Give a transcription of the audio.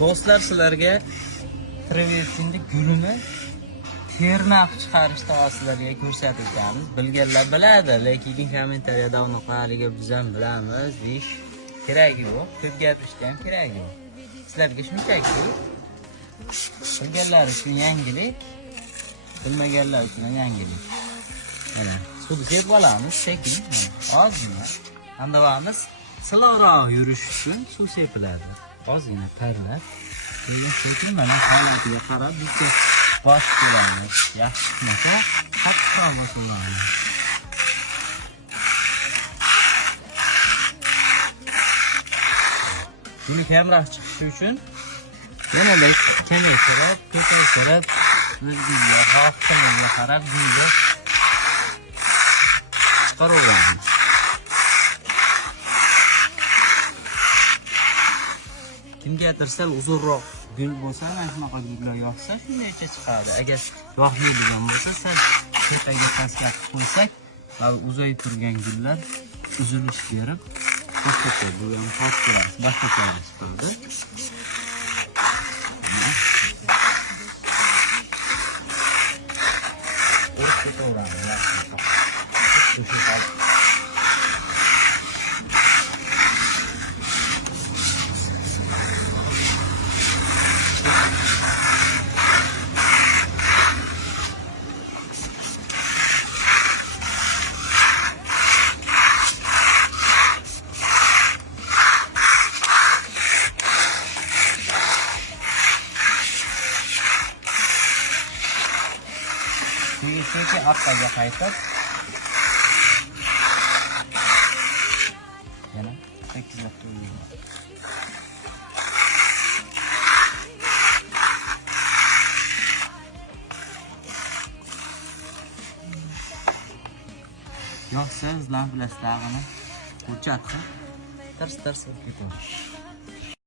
Do'stlar, sizlarga traversingni gulini ternaq chiqarishda sizlarga ko'rsatamiz. Bilganlar biladi, lekin kommentariyada unaqa haligi biz ham bilamiz deyish keragi yo'q. Ko'p gapirishga ham keragi yo'q. Sizlarga shunchaki bilganlar uchun yangilik, bilmaganlar uchun yangilik. Mana suvni sepib olamiz, sekin, ozgina. Andavamiz silovroq yurish uchun suv sepiladi. Ozgina tarlab, sekin mana holatiga qarab bizga bosib qo'yamiz. Yaxshi chiqmasa, qattiqroq bosib olamiz. Buni kamroq chiqishi uchun yanada kamaytirib, ko'paytirib, o'zimizga xohishimizga qarab gulni chiqaraveramiz. Kimgadir sal uzunroq gul bo'lsa, mana shunaqa gullar yoqsa, shunday chiqadi. Agar yoqmaydigan bo'lsa, sal tepaga pastga qo'ysak, uzayib turgan gullar uzilish berib, boshqacha bu ham xos ko'ramiz, boshqacha chiqadi. Sekin orqaga qaytib yana tekizlab qo'yamiz. Yo'qsa, lamp bilasizlarmi? O'chirib, tirs-tirs ketadi.